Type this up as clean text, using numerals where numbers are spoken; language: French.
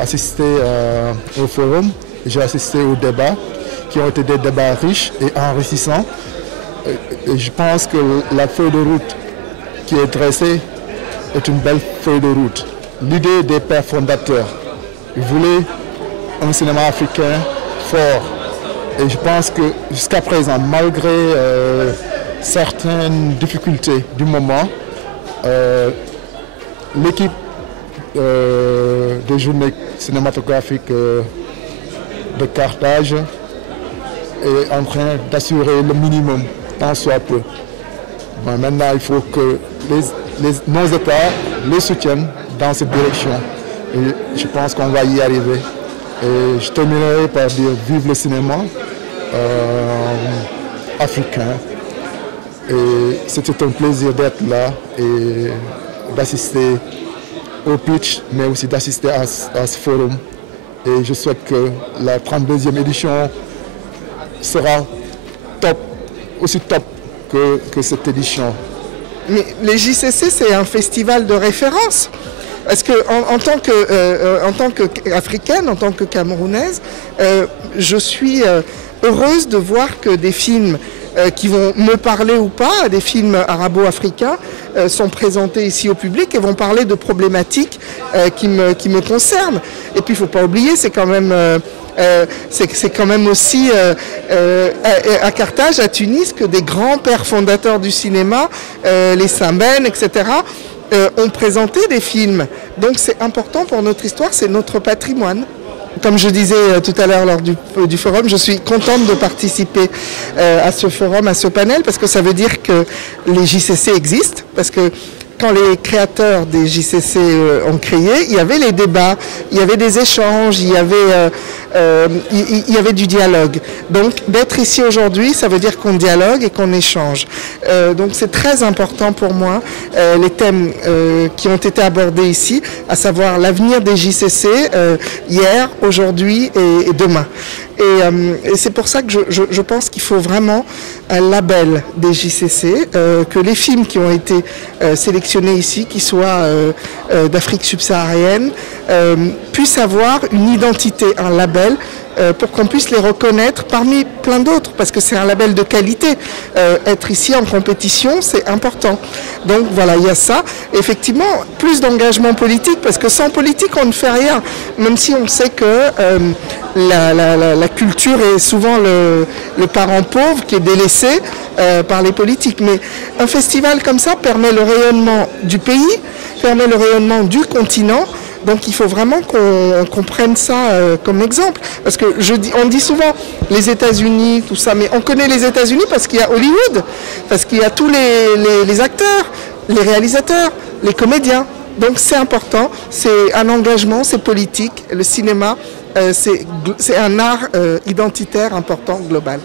assisté au forum, j'ai assisté aux débats qui ont été des débats riches et enrichissants. Et je pense que la feuille de route qui est dressée est une belle feuille de route. L'idée des pères fondateurs, ils voulaient un cinéma africain fort. Et je pense que jusqu'à présent, malgré certaines difficultés du moment, l'équipe des journées cinématographiques de Carthage est en train d'assurer le minimum, tant soit peu. Bon, maintenant, il faut que nos États les soutiennent dans cette direction. Et je pense qu'on va y arriver. Et je terminerai par dire vive le cinéma africain. Et c'était un plaisir d'être là et d'assister au pitch, mais aussi d'assister à ce forum. Et je souhaite que la 32e édition sera top, aussi top que cette édition. Mais les JCC, c'est un festival de référence. Parce que en tant qu'Africaine, en tant que Camerounaise, je suis heureuse de voir que des films qui vont me parler ou pas, des films arabo-africains, sont présentés ici au public et vont parler de problématiques qui me concernent. Et puis il ne faut pas oublier, c'est quand même aussi à Carthage, à Tunis, que des grands pères fondateurs du cinéma, les Sambènes, etc., ont présenté des films. Donc c'est important pour notre histoire, c'est notre patrimoine. Comme je disais tout à l'heure lors du forum, je suis contente de participer à ce forum, à ce panel, parce que ça veut dire que les JCC existent, parce que quand les créateurs des JCC ont créé, il y avait les débats, il y avait des échanges, il y avait du dialogue. Donc d'être ici aujourd'hui, ça veut dire qu'on dialogue et qu'on échange. Donc c'est très important pour moi, les thèmes qui ont été abordés ici, à savoir l'avenir des JCC, hier, aujourd'hui et demain. Et c'est pour ça que je pense qu'il faut vraiment un label des JCC, que les films qui ont été sélectionnés ici, qui soient d'Afrique subsaharienne, puissent avoir une identité, un label, pour qu'on puisse les reconnaître parmi plein d'autres, parce que c'est un label de qualité. Être ici en compétition, c'est important. Donc voilà, il y a ça. Effectivement, plus d'engagement politique, parce que sans politique, on ne fait rien. Même si on sait que la culture est souvent le parent pauvre qui est délaissé par les politiques. Mais un festival comme ça permet le rayonnement du pays, permet le rayonnement du continent. Donc il faut vraiment qu'on prenne ça comme exemple. Parce que on dit souvent les États-Unis, tout ça, mais on connaît les États-Unis parce qu'il y a Hollywood, parce qu'il y a tous les acteurs, les réalisateurs, les comédiens. Donc c'est important, c'est un engagement, c'est politique. Le cinéma, c'est un art identitaire important, global.